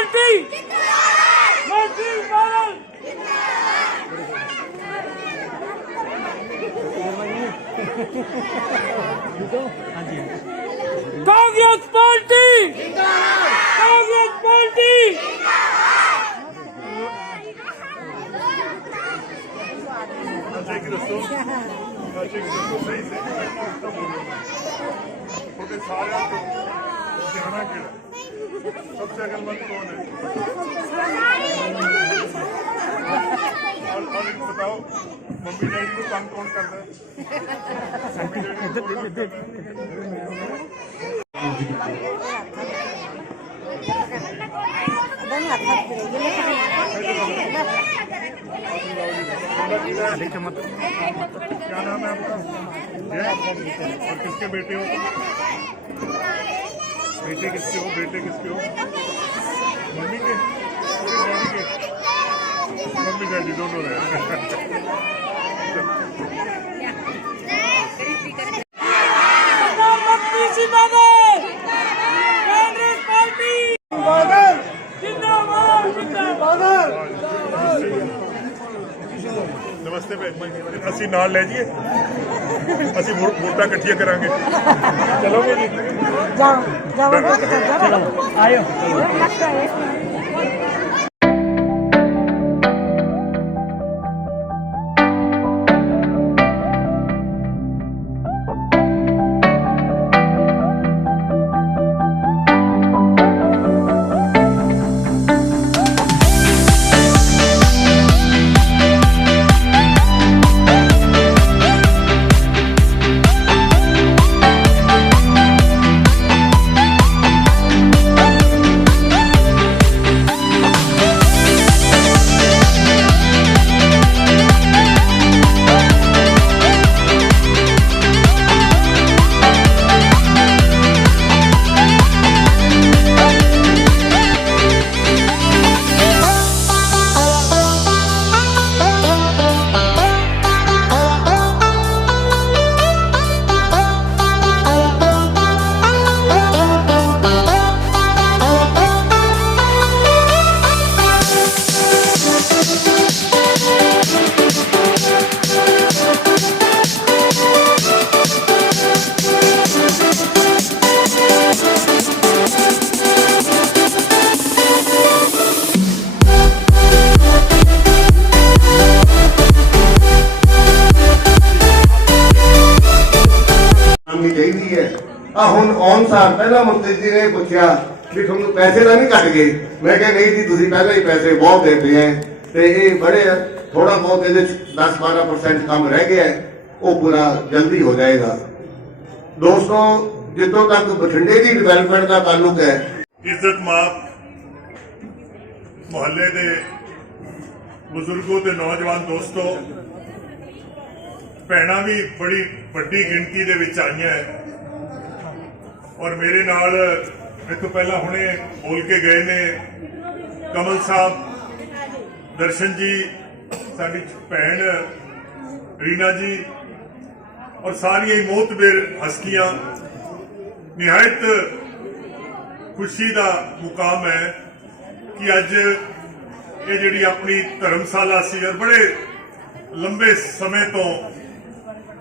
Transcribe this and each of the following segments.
Party Manpreet Badal Congress party Congress party सबसे अकलमंद कौन है? और बताओ मम्मी डैडी को तंग कौन करता है? मम्मी डैडी को तंग करता है? क्या नाम है आपका? और किसके बेटे हो? बेटे किसके हो? बेटे किसके हो? मम्मी के? डैडी के? मम्मी डैडी दोनों रहे। कांग्रेस पार्टी बादल जिंदाबाद जिंदाबाद। नमस्ते ਅਸੀਂ ਨਾਲ ਲੈ ਜੀਏ ਅਸੀਂ ਵੋਟਾਂ ਇਕੱਠੀਆਂ ਕਰਾਂਗੇ ਚਲੋਗੇ ਜੀ जाओ आयो चाहिए ਹੁਣ ਔਨ ਸਾਰ ਪਹਿਲਾਂ ਮੰਤਰੀ ਜੀ ਨੇ ਪੁੱਛਿਆ ਵੀ ਤੁਹਾਨੂੰ ਪੈਸੇ ਤਾਂ ਨਹੀਂ ਕੱਟ ਗਏ ਮੈਂ ਕਿਹਾ ਨਹੀਂ ਜੀ ਤੁਸੀਂ ਪਹਿਲਾਂ ਹੀ ਪੈਸੇ ਬਹੁਤ ਦਿੰਦੇ ਆ ਤੇ ਇਹ ਬੜੇ ਥੋੜਾ ਬਹੁਤ ਇਹਦੇ 10-12% ਕੰਮ ਰਹਿ ਗਿਆ ਉਹ ਪੂਰਾ ਜਲਦੀ ਹੋ ਜਾਏਗਾ। ਦੋਸਤੋ ਜਿੱਥੋਂ ਤੱਕ ਬਠਿੰਡੇ ਦੀ ਡਿਵੈਲਪਮੈਂਟ ਦਾ ਤਾਲੁਕ ਹੈ ਇੱਜ਼ਤਮਾਨ ਮੁਹੱਲੇ ਦੇ ਬਜ਼ੁਰਗੋ ਤੇ ਨੌਜਵਾਨ ਦੋਸਤੋ ਭੈਣਾਂ ਵੀ ਬੜੀ ਵੱਡੀ ਗਿਣਤੀ ਦੇ ਵਿੱਚ ਆਈਆਂ ਔਰ ਮੇਰੇ ਨਾਲ ਇਥੋਂ ਪਹਿਲਾਂ ਹੁਣੇ ਬੋਲ ਕੇ ਗਏ ਨੇ ਕਮਲ ਸਾਹਿਬ, ਦਰਸ਼ਨ ਜੀ, ਸਾਡੀ ਭੈਣ ਰੀਨਾ ਜੀ ਔਰ ਸਾਰੀਆਂ ਹੀ ਮੋਹਤਬਰ ਹਸਤੀਆਂ। ਨਿਹਾਇਤ ਖੁਸ਼ੀ ਦਾ ਮੁਕਾਮ ਹੈ ਕਿ ਅੱਜ ਇਹ ਜਿਹੜੀ ਆਪਣੀ ਧਰਮਸ਼ਾਲਾ ਸੀ ਔਰ ਬੜੇ ਲੰਬੇ ਸਮੇਂ ਤੋਂ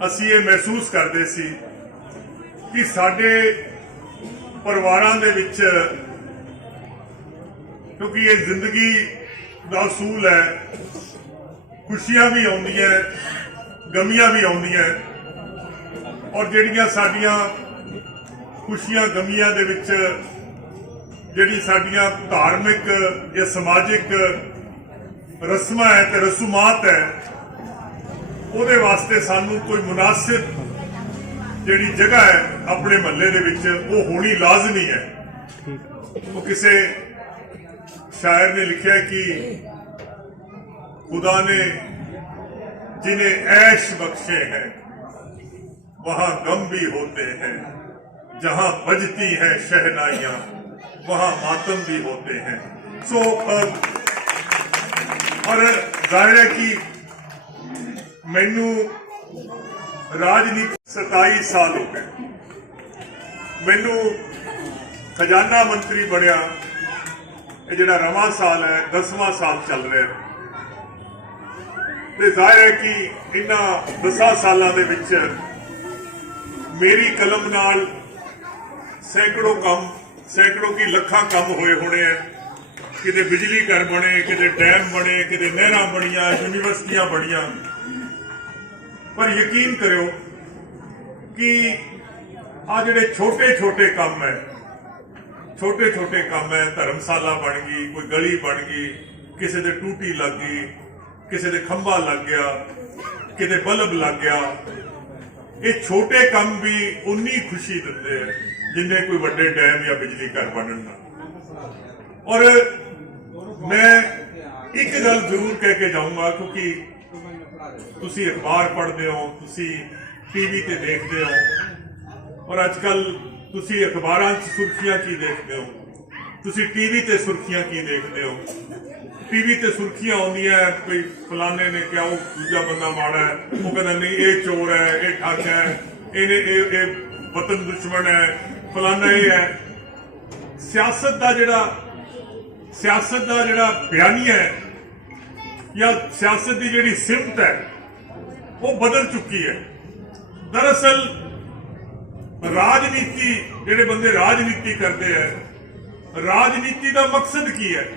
ਅਸੀਂ ਇਹ ਮਹਿਸੂਸ ਕਰਦੇ ਸੀ ਕਿ ਸਾਡੇ ਪਰਿਵਾਰਾਂ ਦੇ ਵਿੱਚ ਕਿਉਂਕਿ ਇਹ ਜ਼ਿੰਦਗੀ ਦਾ ਅਸੂਲ ਹੈ, ਖੁਸ਼ੀਆਂ ਵੀ ਆਉਂਦੀਆਂ ਗਮੀਆਂ ਵੀ ਆਉਂਦੀਆਂ ਔਰ ਜਿਹੜੀਆਂ ਸਾਡੀਆਂ ਖੁਸ਼ੀਆਂ ਗਮੀਆਂ ਦੇ ਵਿੱਚ ਜਿਹੜੀ ਸਾਡੀਆਂ ਧਾਰਮਿਕ ਜਾਂ ਸਮਾਜਿਕ ਰਸਮਾਂ ਹੈ ਤੇ ਰਸੂਮਾਤ ਹੈ ਉਹਦੇ ਵਾਸਤੇ ਸਾਨੂੰ ਕੋਈ ਮੁਨਾਸਿਬ ਜਿਹੜੀ ਜਗ੍ਹਾ ਹੈ ਆਪਣੇ ਮਹੱਲੇ ਦੇ ਵਿੱਚ ਉਹ ਹੋਣੀ ਲਾਜ਼ਮੀ ਹੈ। ਉਹ ਕਿਸੇ शायर ने लिखा है कि खुदा ने जिन्हें ऐश बख्शे हैं वहां गम भी होते हैं, जहां बजती हैं शहनाइयां वहां मातम भी होते हैं। सो और जाहिर है कि मैनू राजनीति 27 साल हो गए, मैनू खजाना मंत्री बनया ਇਹ ਜਿਹੜਾ ਨਵਾਂ ਸਾਲ ਹੈ 10ਵਾਂ ਸਾਲ ਚੱਲ ਰਿਹਾ ਹੈ ਤੇ ਜ਼ਾਹਿਰ ਹੈ ਕਿ ਇਹਨਾਂ 10 ਸਾਲਾਂ ਦੇ ਵਿੱਚ ਮੇਰੀ ਕਲਮ ਨਾਲ ਸੈਂਕੜੋਂ ਕੀ ਲੱਖਾਂ ਕੰਮ ਹੋਏ ਹੋਣੇ ਆ। ਕਿਤੇ ਬਿਜਲੀ ਘਰ ਬਣੇ, ਕਿਤੇ ਡੈਮ ਬਣੇ, ਕਿਤੇ ਨਹਿਰਾਂ ਬਣੀਆਂ, ਯੂਨੀਵਰਸਿਟੀਆਂ ਬਣੀਆਂ। ਪਰ ਯਕੀਨ ਕਰਿਓ ਕਿ ਆ ਜਿਹੜੇ ਛੋਟੇ ਕੰਮ ਹੈ, ਧਰਮਸ਼ਾਲਾ ਬਣ ਗਈ, ਕੋਈ ਗਲੀ ਬਣ ਗਈ, ਕਿਸੇ ਦੇ ਟੂਟੀ ਲੱਗ ਗਈ, ਕਿਸੇ ਦੇ ਖੰਭਾ ਲੱਗ ਗਿਆ, ਕਿਤੇ ਬਲਬ ਲੱਗ ਗਿਆ। ਇਹ ਛੋਟੇ ਕੰਮ ਵੀ ਉਨੀ ਖੁਸ਼ੀ ਦਿੰਦੇ ਆ ਜਿੰਨੇ ਕੋਈ ਵੱਡੇ ਡੈਮ ਜਾਂ ਬਿਜਲੀ ਘਰ ਬਣਨ ਦਾ। ਔਰ ਮੈਂ ਇੱਕ ਗੱਲ ਜ਼ਰੂਰ ਕਹਿ ਕੇ ਜਾਊਂਗਾ, ਕਿਉਂਕਿ ਤੁਸੀਂ ਅਖਬਾਰ ਪੜ੍ਹਦੇ ਹੋ, ਤੁਸੀਂ ਟੀਵੀ ਤੇ ਦੇਖਦੇ ਹੋ, ਔਰ ਅੱਜ ਕੱਲ ਤੁਸੀਂ ਅਖਬਾਰਾਂ 'ਚ ਸੁਰਖੀਆਂ ਕੀ ਦੇਖਦੇ ਹੋ, ਤੁਸੀਂ ਟੀਵੀ ਤੇ ਸੁਰਖੀਆਂ ਕੀ ਦੇਖਦੇ ਹੋ। ਟੀਵੀ ਤੇ ਸੁਰਖੀਆਂ ਆਉਂਦੀਆਂ ਕੋਈ ਫਲਾਣੇ ਨੇ ਕਿਹਾ ਉਹ ਦੂਜਾ ਬੰਦਾ ਮਾੜਾ ਹੈ, ਉਹ ਕਹਿੰਦਾ ਨਹੀਂ ਇਹ ਚੋਰ ਹੈ, ਇਹ ਠੱਗ ਹੈ, ਇਹ ਵਤਨ ਦੁਸ਼ਮਣ ਹੈ, ਫਲਾਣਾ ਇਹ ਹੈ। ਸਿਆਸਤ ਦਾ ਜਿਹੜਾ ਬਿਆਨੀ ਹੈ ਜਾਂ ਸਿਆਸਤ ਦੀ ਜਿਹੜੀ ਸਿਮਤ ਹੈ ਉਹ ਬਦਲ ਚੁੱਕੀ ਹੈ। ਦਰਅਸਲ ਰਾਜਨੀਤੀ, ਜਿਹੜੇ ਬੰਦੇ ਰਾਜਨੀਤੀ ਕਰਦੇ ਹੈ, ਰਾਜਨੀਤੀ ਦਾ ਮਕਸਦ ਕੀ ਹੈ?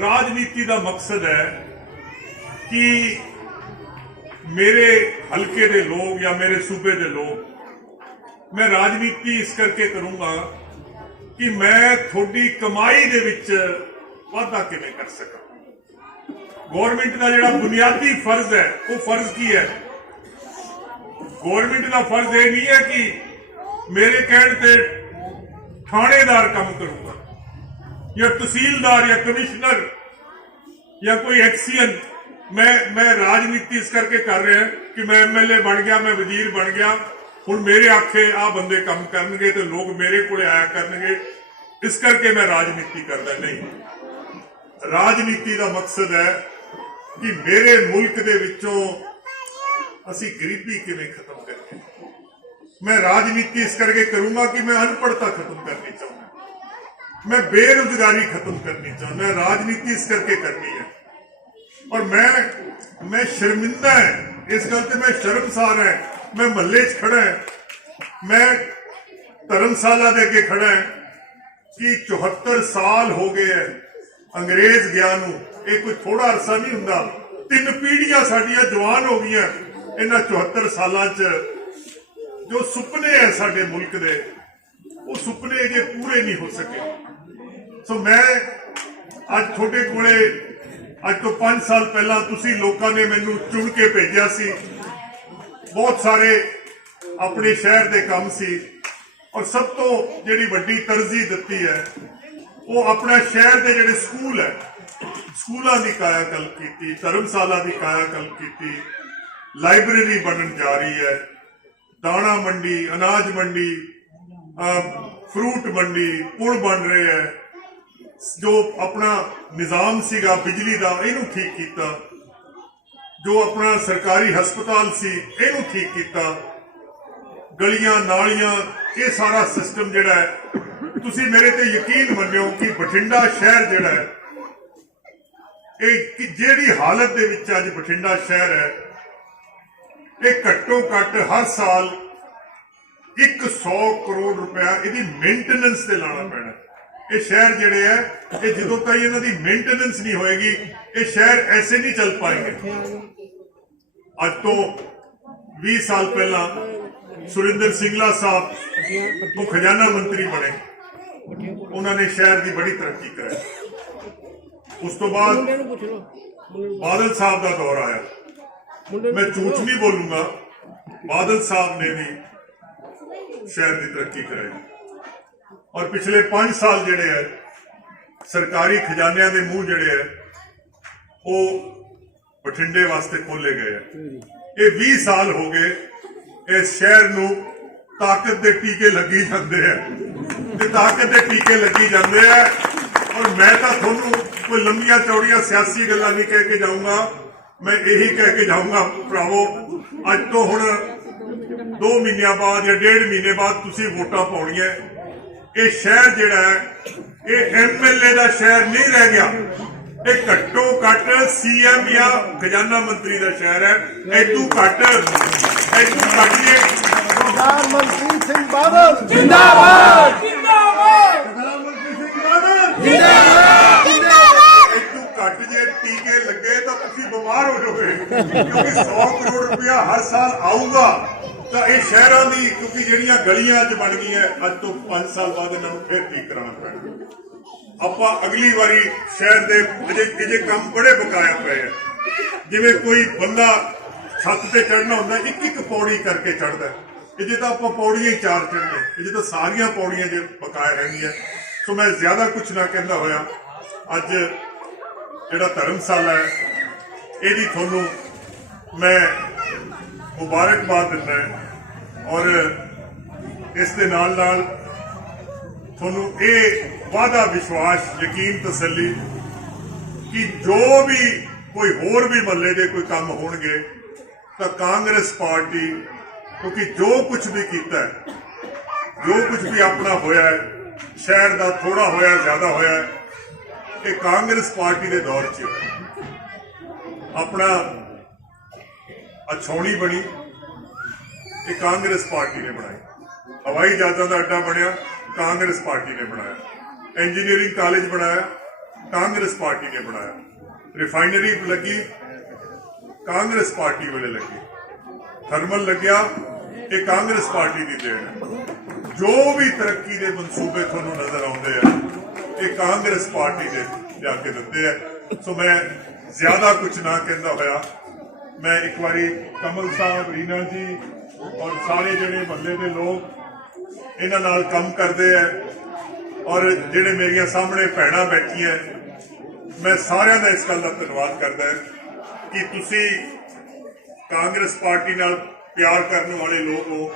ਰਾਜਨੀਤੀ ਦਾ ਮਕਸਦ ਹੈ ਕਿ ਮੇਰੇ ਹਲਕੇ ਦੇ ਲੋਕ ਜਾਂ ਮੇਰੇ ਸੂਬੇ ਦੇ ਲੋਕ, ਮੈਂ ਰਾਜਨੀਤੀ ਇਸ ਕਰਕੇ ਕਰੂੰਗਾ ਕਿ ਮੈਂ ਤੁਹਾਡੀ ਕਮਾਈ ਦੇ ਵਿੱਚ ਵਾਧਾ ਕਿਵੇਂ ਕਰ ਸਕਾਂ। ਗਵਰਨਮੈਂਟ ਦਾ ਜਿਹੜਾ ਬੁਨਿਆਦੀ ਫਰਜ਼ ਹੈ, ਉਹ ਫਰਜ਼ ਕੀ ਹੈ? ਗਵਰਨਮੈਂਟ ਦਾ ਫਰਜ਼ ਇਹ ਨਹੀਂ ਹੈ ਕਿ ਮੇਰੇ ਕਹਿਣ ਤੇ ਥਾਣੇਦਾਰ ਕੰਮ ਕਰੂਗਾ ਜਾਂ ਤਹਿਸੀਲਦਾਰ ਜਾਂ ਕਮਿਸ਼ਨਰ ਜਾਂ ਕੋਈ ਐਕਸੀਅਨ। ਮੈਂ ਰਾਜਨੀਤੀ ਇਸ ਕਰਕੇ ਕਰ ਰਿਹਾ ਕਿ ਮੈਂ ਐਮਐਲਏ ਬਣ ਗਿਆ, ਮੈਂ ਵਜ਼ੀਰ ਬਣ ਗਿਆ, ਹੁਣ ਮੇਰੇ ਆਖੇ ਆ ਬੰਦੇ ਕੰਮ ਕਰਨਗੇ ਤੇ ਲੋਕ ਮੇਰੇ ਕੋਲੇ ਆਇਆ ਕਰਨਗੇ, ਇਸ ਕਰਕੇ ਮੈਂ ਰਾਜਨੀਤੀ ਕਰਦਾ ਨਹੀਂ। ਰਾਜਨੀਤੀ ਦਾ ਮਕਸਦ ਹੈ ਕਿ ਮੇਰੇ ਮੁਲਕ ਦੇ ਵਿੱਚੋਂ ਅਸੀਂ ਗਰੀਬੀ ਕਿਵੇਂ ਖਤਮ ਕਰੀਏ। ਮੈਂ ਰਾਜਨੀਤੀ ਇਸ ਕਰਕੇ ਕਰੂੰਗਾ ਕਿ ਮੈਂ ਅਨਪੜ੍ਹਤਾ ਖਤਮ ਕਰਨੀ ਚਾਹੁੰਦਾ, ਮੈਂ ਬੇਰੁਜ਼ਗਾਰੀ ਖਤਮ ਕਰਨੀ ਚਾਹੁੰਦਾ। ਰਾਜਨੀਤੀ ਇਸ ਕਰਕੇ ਕਰਨੀ ਹੈ। ਔਰ ਮੈਂ ਸ਼ਰਮਿੰਦਾ ਹੈ ਇਸ ਗੱਲ ਤੇ, ਮੈਂ ਸ਼ਰਮਸਾਰ ਹੈ। ਮੈਂ ਮਹੱਲੇ 'ਚ ਖੜਾ ਹੈ, ਮੈਂ ਧਰਮਸ਼ਾਲਾ ਦੇ ਅੱਗੇ ਖੜਾ ਹੈ ਕਿ 74 ਸਾਲ ਹੋ ਗਏ ਹੈ ਅੰਗਰੇਜ਼ ਗਿਆ ਨੂੰ। ਇਹ ਕੋਈ ਥੋੜਾ ਅਰਸਾ ਨਹੀਂ ਹੁੰਦਾ। 3 ਪੀੜ੍ਹੀਆਂ ਸਾਡੀਆਂ ਜਵਾਨ ਹੋ ਗਈਆਂ ਇਹਨਾਂ 74 ਸਾਲਾਂ 'ਚ। ਜੋ ਸੁਪਨੇ ਹੈ ਸਾਡੇ ਮੁਲਕ ਦੇ, ਉਹ ਸੁਪਨੇ ਅਜੇ ਪੂਰੇ ਨਹੀਂ ਹੋ ਸਕੇ। ਸੋ ਮੈਂ ਅੱਜ ਤੁਹਾਡੇ ਕੋਲੇ, ਅੱਜ ਤੋਂ 5 ਸਾਲ ਪਹਿਲਾਂ ਤੁਸੀਂ ਲੋਕਾਂ ਨੇ ਮੈਨੂੰ ਚੁਣ ਕੇ ਭੇਜਿਆ ਸੀ। ਬਹੁਤ ਸਾਰੇ ਆਪਣੇ ਸ਼ਹਿਰ ਦੇ ਕੰਮ ਸੀ, ਔਰ ਸਭ ਤੋਂ ਜਿਹੜੀ ਵੱਡੀ ਤਰਜੀਹ ਦਿੱਤੀ ਹੈ ਉਹ ਆਪਣਾ ਸ਼ਹਿਰ ਦੇ ਜਿਹੜੇ ਸਕੂਲ ਹੈ, ਸਕੂਲਾਂ ਦੀ ਕਾਇਆਕਲਪ ਕੀਤੀ, ਧਰਮਸ਼ਾਲਾ ਦੀ ਕਾਇਆਕਲਪ ਕੀਤੀ, ਲਾਇਬ੍ਰੇਰੀ ਬਣਨ ਜਾ ਰਹੀ ਹੈ, ਦਾਣਾ ਮੰਡੀ, ਅਨਾਜ ਮੰਡੀ, ਫਰੂਟ ਮੰਡੀ, ਪੁਲ ਬਣ ਰਹੇ ਹੈ। ਜੋ ਆਪਣਾ ਨਿਜ਼ਾਮ ਸੀਗਾ ਬਿਜਲੀ ਦਾ, ਇਹਨੂੰ ਠੀਕ ਕੀਤਾ। ਜੋ ਆਪਣਾ ਸਰਕਾਰੀ ਹਸਪਤਾਲ ਸੀ, ਇਹਨੂੰ ਠੀਕ ਕੀਤਾ। ਗਲੀਆਂ ਨਾਲੀਆਂ, ਇਹ ਸਾਰਾ ਸਿਸਟਮ ਜਿਹੜਾ ਹੈ, ਤੁਸੀਂ ਮੇਰੇ ਤੇ ਯਕੀਨ ਮੰਨਿਓ ਕਿ ਬਠਿੰਡਾ ਸ਼ਹਿਰ ਜਿਹੜਾ ਹੈ, ਇਹ ਜਿਹੜੀ ਹਾਲਤ ਦੇ ਵਿੱਚ ਅੱਜ ਬਠਿੰਡਾ ਸ਼ਹਿਰ ਹੈ, ਇਹ ਘੱਟੋ ਘੱਟ ਹਰ ਸਾਲ 100 ਕਰੋੜ ਰੁਪਇਆ ਇਹਦੀ ਮੇਨਟੇਨੈਂਸ ਤੇ ਲਾਣਾ ਪੈਣਾ। ਇਹ ਸ਼ਹਿਰ ਜਿਹੜੇ ਹੈ, ਇਹ ਜਦੋਂ ਤੱਕ ਇਹਨਾਂ ਦੀ ਮੇਨਟੇਨੈਂਸ ਨਹੀਂ ਹੋਏਗੀ, ਇਹ ਸ਼ਹਿਰ ਐਸੇ ਨਹੀਂ ਚੱਲ ਪਾਏਗੇ। ਅੱਜ ਤੋਂ 20 ਸਾਲ ਪਹਿਲਾਂ ਸੁਰਿੰਦਰ ਸਿੰਗਲਾ ਸਾਹਿਬ ਉਹ ਖਜ਼ਾਨਾ ਮੰਤਰੀ ਬਣੇ, ਉਹਨਾਂ ਨੇ ਸ਼ਹਿਰ ਦੀ ਬੜੀ ਤਰੱਕੀ ਕਰਾਈ। ਉਸ ਤੋਂ ਬਾਅਦ ਬਾਦਲ ਸਾਹਿਬ ਦਾ ਦੌਰ ਆਇਆ। ਮੈਂ ਝੂਠ ਨਹੀਂ ਬੋਲੂੰਗਾ, ਬਾਦਲ ਸਾਹਿਬ ਨੇ ਵੀ ਸ਼ਹਿਰ ਦੀ ਤਰੱਕੀ ਕਰਾਈ। ਔਰ ਪਿਛਲੇ 5 ਸਾਲ ਜਿਹੜੇ ਹੈ, ਸਰਕਾਰੀ ਖਜ਼ਾਨਿਆਂ ਦੇ ਮੂੰਹ ਜਿਹੜੇ ਹੈ ਉਹ ਬਠਿੰਡੇ ਵਾਸਤੇ ਖੋਲੇ ਗਏ ਹੈ। ਇਹ 20 ਸਾਲ ਹੋ ਗਏ ਇਸ ਸ਼ਹਿਰ ਨੂੰ ਤਾਕਤ ਦੇ ਟੀਕੇ ਲੱਗੀ ਜਾਂਦੇ ਆ, ਤੇ ਤਾਕਤ ਦੇ ਟੀਕੇ ਲੱਗੀ ਜਾਂਦੇ ਆ। ਔਰ ਮੈਂ ਤਾਂ ਤੁਹਾਨੂੰ ਕੋਈ ਲੰਬੀਆਂ ਚੌੜੀਆਂ ਸਿਆਸੀ ਗੱਲਾਂ ਨਹੀਂ ਕਹਿ ਕੇ ਜਾਊਂਗਾ, ਮੈਂ ਇਹੀ ਕਹਿ ਕੇ ਜਾਊਂਗਾ ਭਰਾਵੋ, ਅੱਜ ਤੋਂ ਹੁਣ 2 ਮਹੀਨਿਆਂ ਬਾਅਦ ਜਾਂ 1.5 ਮਹੀਨੇ ਬਾਅਦ ਤੁਸੀਂ ਵੋਟਾਂ ਪਾਉਣੀਆਂ। ਇਹ ਸ਼ਹਿਰ ਜਿਹੜਾ ਹੈ ਇਹ ਐਮਐਲਏ ਦਾ ਸ਼ਹਿਰ ਨਹੀਂ ਰਹਿ ਗਿਆ, ਇਹ ਘੱਟੋ ਘੱਟ ਸੀਐਮ ਜਾਂ ਖਜ਼ਾਨਾ ਮੰਤਰੀ ਦਾ ਸ਼ਹਿਰ ਹੈ। ਇਦੋਂ ਘੱਟ ਜੇ ਸਰਦਾਰ ਮਨਪ੍ਰੀਤ ਸਿੰਘ ਬਾਦਲ जिंदाबाद जिंदाबाद ਸਰਦਾਰ ਮਨਪ੍ਰੀਤ ਸਿੰਘ ਬਾਦਲ ਇਦੋਂ ਘੱਟ ਜੇ ਟੀਕੇ ਲੱਗੇ ਤਾਂ ਤੁਸੀਂ ਬਿਮਾਰ ਹੋ ਜਾਓਗੇ, ਕਿਉਂਕਿ 100 ਕਰੋੜ ਰੁਪਇਆ ਹਰ ਸਾਲ ਆਊਗਾ ਤਾਂ ਇਹ ਸ਼ਹਿਰਾਂ ਦੀ, ਕਿਉਂਕਿ ਜਿਹੜੀਆਂ ਗਲੀਆਂ ਅੱਜ ਬਣ ਗਈਆਂ ਅੱਜ ਤੋਂ 5 ਸਾਲ ਬਾਅਦ ਇਹਨਾਂ ਨੂੰ ਫਿਰ ਠੀਕ ਕਰਾਉਣਾ ਪੈਣਾ। ਆਪਾਂ ਅਗਲੀ ਵਾਰੀ ਸ਼ਹਿਰ ਦੇ ਅਜੇ ਕੰਮ ਬੜੇ ਬਕਾਇਆ ਪਏ ਆ। ਜਿਵੇਂ ਕੋਈ ਬੰਦਾ ਛੱਤ ਤੇ ਚੜ੍ਹਨਾ ਹੁੰਦਾ ਇੱਕ ਇੱਕ ਪੌੜੀ ਕਰਕੇ ਚੜ੍ਹਦਾ, ਇਹਦੇ ਤਾਂ ਆਪਾਂ ਪੌੜੀਆਂ ਹੀ 4 ਚੜ੍ਹਨੇ, ਇਹਦੇ ਤਾਂ ਸਾਰੀਆਂ ਪੌੜੀਆਂ ਜੇ ਬਕਾਇਆ ਰਹਿੰਦੀਆਂ। ਸੋ ਮੈਂ ਜ਼ਿਆਦਾ ਕੁਝ ਨਾ ਕਹਿੰਦਾ ਹੋਇਆ ਅੱਜ ਜਿਹੜਾ ਧਰਮਸ਼ਾਲਾ ਹੈ ਇਹਦੀ ਤੁਹਾਨੂੰ ਮੈਂ ਮੁਬਾਰਕਬਾਦ ਦਿੰਦਾ ਹੈ ਔਰ ਇਸ ਦੇ ਨਾਲ ਨਾਲ ਤੁਹਾਨੂੰ ਇਹ ਵਾਅਦਾ ਵਿਸ਼ਵਾਸ ਯਕੀਨ ਤਸੱਲੀ ਕਿ ਜੋ ਵੀ ਕੋਈ ਹੋਰ ਵੀ ਮਹੱਲੇ ਦੇ ਕੋਈ ਕੰਮ ਹੋਣਗੇ ਤਾਂ ਕਾਂਗਰਸ ਪਾਰਟੀ, ਕਿਉਂਕਿ ਜੋ ਕੁਝ ਵੀ ਕੀਤਾ ਹੈ, ਜੋ ਕੁਝ ਵੀ ਆਪਣਾ ਹੋਇਆ ਹੈ, ਸ਼ਹਿਰ ਦਾ ਥੋੜਾ ਹੋਇਆ ਜ਼ਿਆਦਾ ਹੋਇਆ ਹੈ, ਇਹ ਕਾਂਗਰਸ ਪਾਰਟੀ ਦੇ ਦੌਰ 'ਚ ਆਪਣਾ ਅਛੌਣੀ ਬਣੀ, ਇਹ ਕਾਂਗਰਸ ਪਾਰਟੀ ਨੇ ਬਣਾਈ। ਹਵਾਈ ਜਹਾਜ਼ਾਂ ਦਾ ਅੱਡਾ ਬਣਿਆ, ਕਾਂਗਰਸ ਪਾਰਟੀ ਨੇ ਬਣਾਇਆ। ਇੰਜੀਨੀਅਰਿੰਗ ਕਾਲਜ ਬਣਾਇਆ, ਕਾਂਗਰਸ ਪਾਰਟੀ ਨੇ ਬਣਾਇਆ। ਰਿਫਾਈਨਰੀ ਲੱਗੀ, ਕਾਂਗਰਸ ਪਾਰਟੀ ਵੇਲੇ ਲੱਗੀ। ਥਰਮਲ ਲੱਗਿਆ, ਇਹ ਕਾਂਗਰਸ ਪਾਰਟੀ ਦੀ ਦੇਣ ਹੈ। ਜੋ ਵੀ ਤਰੱਕੀ ਦੇ ਮਨਸੂਬੇ ਤੁਹਾਨੂੰ ਨਜ਼ਰ ਆਉਂਦੇ ਆ ਇਹ ਕਾਂਗਰਸ ਪਾਰਟੀ ਦੇ ਲਿਆ ਕੇ ਦਿੱਤੇ ਆ। ਸੋ ਮੈਂ ਜ਼ਿਆਦਾ ਕੁਝ ਨਾ ਕਹਿੰਦਾ ਹੋਇਆ ਮੈਂ ਇੱਕ ਵਾਰੀ ਕਮਲ ਸਾਹਿਬ, ਰੀਨਾ ਜੀ ਔਰ ਸਾਰੇ ਜਿਹੜੇ ਮਹੱਲੇ ਦੇ ਲੋਕ ਇਹਨਾਂ ਨਾਲ ਕੰਮ ਕਰਦੇ ਆ ਔਰ ਜਿਹੜੇ ਮੇਰੀਆਂ ਸਾਹਮਣੇ ਭੈਣਾਂ ਬੈਠੀਆਂ, ਮੈਂ ਸਾਰਿਆਂ ਦਾ ਇਸ ਗੱਲ ਦਾ ਧੰਨਵਾਦ ਕਰਦਾ ਕਿ ਤੁਸੀਂ ਕਾਂਗਰਸ ਪਾਰਟੀ ਨਾਲ ਪਿਆਰ ਕਰਨ ਵਾਲੇ ਲੋਕ ਹੋ,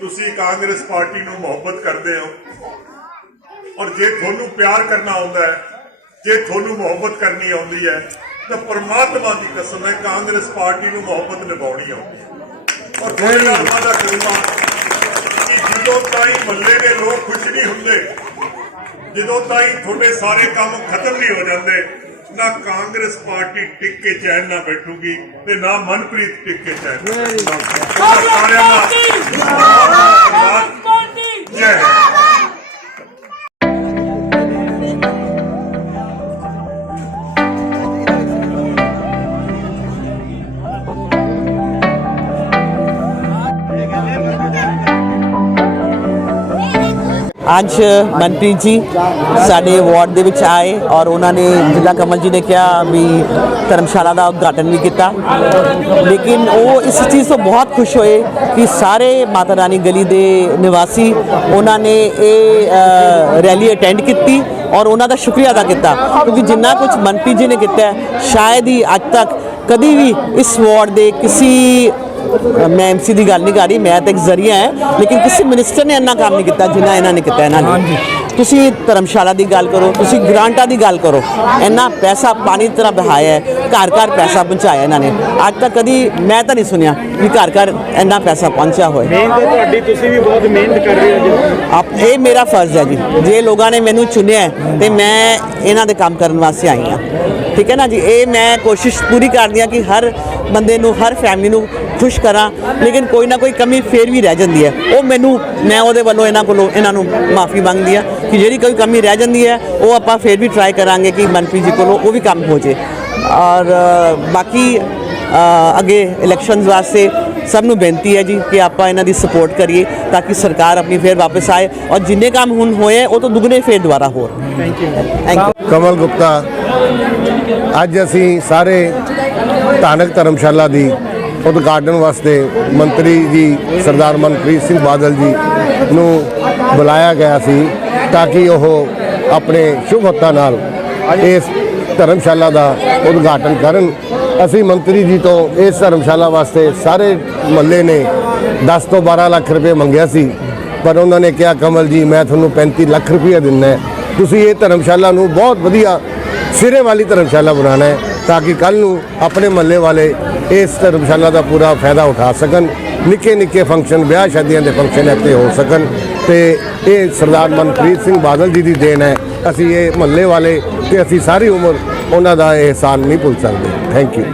ਤੁਸੀਂ ਕਾਂਗਰਸ ਪਾਰਟੀ ਨੂੰ ਮੁਹੱਬਤ ਕਰਦੇ ਹੋ ਔਰ ਜੇ ਤੁਹਾਨੂੰ ਪਿਆਰ ਕਰਨਾ ਆਉਂਦਾ ਹੈ, ਜੇ ਤੁਹਾਨੂੰ ਮੁਹੱਬਤ ਕਰਨੀ ਆਉਂਦੀ ਹੈ ਤਾਂ ਪਰਮਾਤਮਾ ਦੀ ਕਸਮ ਹੈ ਕਾਂਗਰਸ ਪਾਰਟੀ ਨੂੰ ਮੁਹੱਬਤ ਨਿਭਾਉਣੀ ਆਉਂਦੀ ਹੈ। ਔਰ ਤੁਹਾਡੇ ਨਾਲ ਵਾਅਦਾ ਕਰੂੰਗਾ ਕਿ ਜਦੋਂ ਤਾਈਂ ਮਹੱਲੇ ਦੇ ਲੋਕ ਖੁਸ਼ ਨਹੀਂ ਹੁੰਦੇ, ਜਦੋਂ ਤਾਈਂ ਤੁਹਾਡੇ ਸਾਰੇ ਕੰਮ ਖਤਮ ਨਹੀਂ ਹੋ ਜਾਂਦੇ, ਨਾ ਕਾਂਗਰਸ ਪਾਰਟੀ ਟਿਕ ਕੇ ਚੈਨ ਨਾ ਬੈਠੂਗੀ ਤੇ ਨਾ ਮਨਪ੍ਰੀਤ ਟਿਕ ਕੇ ਚੈਨ। ਸਾਰਿਆਂ ਦਾ ਜੈ ਹਿੰਦ। ਅੱਜ ਮਨਪ੍ਰੀਤ ਜੀ ਸਾਡੇ ਵਾਰਡ ਦੇ ਵਿੱਚ ਆਏ ਔਰ ਉਹਨਾਂ ਨੇ, ਜਿੱਦਾਂ ਕਮਲ ਜੀ ਨੇ ਕਿਹਾ ਵੀ ਧਰਮਸ਼ਾਲਾ ਦਾ ਉਦਘਾਟਨ ਵੀ ਕੀਤਾ, ਲੇਕਿਨ ਉਹ ਇਸ ਚੀਜ਼ ਤੋਂ ਬਹੁਤ ਖੁਸ਼ ਹੋਏ ਕਿ ਸਾਰੇ ਮਾਤਾ ਰਾਣੀ ਗਲੀ ਦੇ ਨਿਵਾਸੀ ਉਹਨਾਂ ਨੇ ਇਹ ਰੈਲੀ ਅਟੈਂਡ ਕੀਤੀ ਔਰ ਉਹਨਾਂ ਦਾ ਸ਼ੁਕਰੀਆ ਅਦਾ ਕੀਤਾ, ਕਿਉਂਕਿ ਜਿੰਨਾ ਕੁਝ ਮਨਪ੍ਰੀਤ ਜੀ ਨੇ ਕੀਤਾ ਸ਼ਾਇਦ ਹੀ ਅੱਜ ਤੱਕ ਕਦੀ ਵੀ ਇਸ ਵਾਰਡ ਦੇ ਕਿਸੇ, ਮੈਂ ਐਮਸੀ ਦੀ ਗੱਲ ਨਹੀਂ ਕਰ ਰਹੀ, ਮੈਂ ਤਾਂ ਇੱਕ ਜ਼ਰੀਆ ਹੈ, ਲੇਕਿਨ ਕਿਸੇ ਮਿਨਿਸਟਰ ਨੇ ਇੰਨਾ ਕੰਮ ਨਹੀਂ ਕੀਤਾ ਜਿੰਨਾ ਇਹਨਾਂ ਨੇ ਕੀਤਾ। ਇਹਨਾਂ ਨੇ, ਤੁਸੀਂ ਧਰਮਸ਼ਾਲਾ ਦੀ ਗੱਲ ਕਰੋ, ਤੁਸੀਂ ਗ੍ਰਾਂਟਾਂ ਦੀ ਗੱਲ ਕਰੋ, ਇੰਨਾ ਪੈਸਾ ਪਾਣੀ ਤਰ੍ਹਾਂ ਬਹਾਇਆ ਹੈ, ਘਰ ਘਰ ਪੈਸਾ ਪਹੁੰਚਾਇਆ ਇਹਨਾਂ ਨੇ। ਅੱਜ ਤੱਕ ਕਦੀ ਮੈਂ ਤਾਂ ਨਹੀਂ ਸੁਣਿਆ ਕਿ ਘਰ ਘਰ ਇੰਨਾ ਪੈਸਾ ਪਹੁੰਚਿਆ ਹੋਏ। ਮਿਹਨਤ ਤੁਹਾਡੀ, ਤੁਸੀਂ ਵੀ ਬਹੁਤ ਮਿਹਨਤ ਕਰ ਰਹੇ ਹੋ ਜੀ। ਇਹ ਮੇਰਾ ਫਰਜ਼ ਹੈ ਜੀ, ਜੇ ਲੋਕਾਂ ਨੇ ਮੈਨੂੰ ਚੁਣਿਆ ਤੇ ਮੈਂ ਇਹਨਾਂ ਦੇ ਕੰਮ ਕਰਨ ਵਾਸਤੇ ਆਈ ਹਾਂ, ਠੀਕ ਹੈ ਨਾ ਜੀ। ਇਹ ਮੈਂ ਕੋਸ਼ਿਸ਼ ਪੂਰੀ ਕਰਦੀ ਹਾਂ ਕਿ ਹਰ ਬੰਦੇ ਨੂੰ, ਹਰ ਫੈਮਿਲੀ ਨੂੰ ਖੁਸ਼ ਕਰਾਂ, ਲੇਕਿਨ ਕੋਈ ਨਾ ਕੋਈ ਕਮੀ ਫੇਰ ਵੀ ਰਹਿ ਜਾਂਦੀ ਹੈ। ਉਹ ਮੈਂ ਉਹਦੇ ਵੱਲੋਂ ਇਹਨਾਂ ਨੂੰ ਮਾਫੀ ਮੰਗਦੀ ਹਾਂ ਕਿ ਜਿਹੜੀ ਕੋਈ ਕਮੀ ਰਹਿ ਜਾਂਦੀ ਹੈ ਉਹ ਆਪਾਂ ਫੇਰ ਵੀ ਟਰਾਈ ਕਰਾਂਗੇ ਕਿ ਮਨਪ੍ਰੀਤ ਜੀ ਕੋਲੋਂ ਉਹ ਵੀ ਕੰਮ ਹੋ ਜੇ। ਔਰ ਬਾਕੀ ਅੱਗੇ ਇਲੈਕਸ਼ਨਸ ਵਾਸਤੇ ਸਭ ਨੂੰ ਬੇਨਤੀ ਹੈ ਜੀ ਕਿ ਆਪਾਂ ਇਹਨਾਂ ਦੀ ਸਪੋਰਟ ਕਰੀਏ ਤਾਂ ਕਿ ਸਰਕਾਰ ਆਪਣੀ ਫੇਰ ਵਾਪਸ ਆਏ ਔਰ ਜਿੰਨੇ ਕੰਮ ਹੁਣ ਹੋਏ ਉਹ ਤੋਂ ਦੁੱਗਣੇ ਫੇਰ ਦੁਬਾਰਾ ਹੋਰ। Thank you. Thank you. Kamal Gupta, ਅੱਜ ਅਸੀਂ ਸਾਰੇ ਧਾਨਕ ਧਰਮਸ਼ਾਲਾ ਦੀ ਉਦਘਾਟਨ ਵਾਸਤੇ ਮੰਤਰੀ ਜੀ ਸਰਦਾਰ ਮਨਪ੍ਰੀਤ ਸਿੰਘ ਬਾਦਲ ਜੀ ਨੂੰ ਬੁਲਾਇਆ ਗਿਆ ਸੀ ਤਾਂ ਕਿ ਉਹ ਆਪਣੇ ਸ਼ੁਭ ਹੱਥਾਂ ਨਾਲ ਇਸ ਧਰਮਸ਼ਾਲਾ ਦਾ ਉਦਘਾਟਨ ਕਰਨ। ਅਸੀਂ ਮੰਤਰੀ ਜੀ ਤੋਂ ਇਸ ਧਰਮਸ਼ਾਲਾ ਵਾਸਤੇ ਸਾਰੇ ਮਹੱਲੇ ਨੇ 10 ਤੋਂ 12 ਲੱਖ ਰੁਪਏ ਮੰਗਿਆ ਸੀ, ਪਰ ਉਹਨਾਂ ਨੇ ਕਿਹਾ ਕਮਲ ਜੀ ਮੈਂ ਤੁਹਾਨੂੰ 35 ਲੱਖ ਰੁਪਏ ਦਿੰਦਾ ਹੈ, ਤੁਸੀਂ ਇਹ ਧਰਮਸ਼ਾਲਾ ਨੂੰ ਬਹੁਤ ਵਧੀਆ ਸਿਰੇ ਵਾਲੀ ਧਰਮਸ਼ਾਲਾ ਬਣਾਉਣਾ ਹੈ ਤਾਂ ਕਿ ਕੱਲ ਨੂੰ ਆਪਣੇ ਮਹੱਲੇ ਵਾਲੇ ਇਸ ਧਰਮਸ਼ਾਲਾ ਦਾ ਪੂਰਾ ਫਾਇਦਾ ਉਠਾ ਸਕਣ। ਨਿੱਕੇ ਨਿੱਕੇ ਫੰਕਸ਼ਨ, ਵਿਆਹ ਸ਼ਾਦੀਆਂ ਦੇ ਫੰਕਸ਼ਨ ਇੱਥੇ ਹੋ ਸਕਣ। ਤੇ ਇਹ ਸਰਦਾਰ ਮਨਪ੍ਰੀਤ ਸਿੰਘ ਬਾਦਲ ਜੀ ਦੀ ਦੇਣ ਹੈ। ਅਸੀਂ ਇਹ ਮੁਹੱਲੇ ਵਾਲੇ ਤੇ ਅਸੀਂ ਸਾਰੀ ਉਮਰ ਉਹਨਾਂ ਦਾ ਇਹਸਾਨ ਨਹੀਂ ਭੁੱਲ ਸਕਦੇ। Thank you.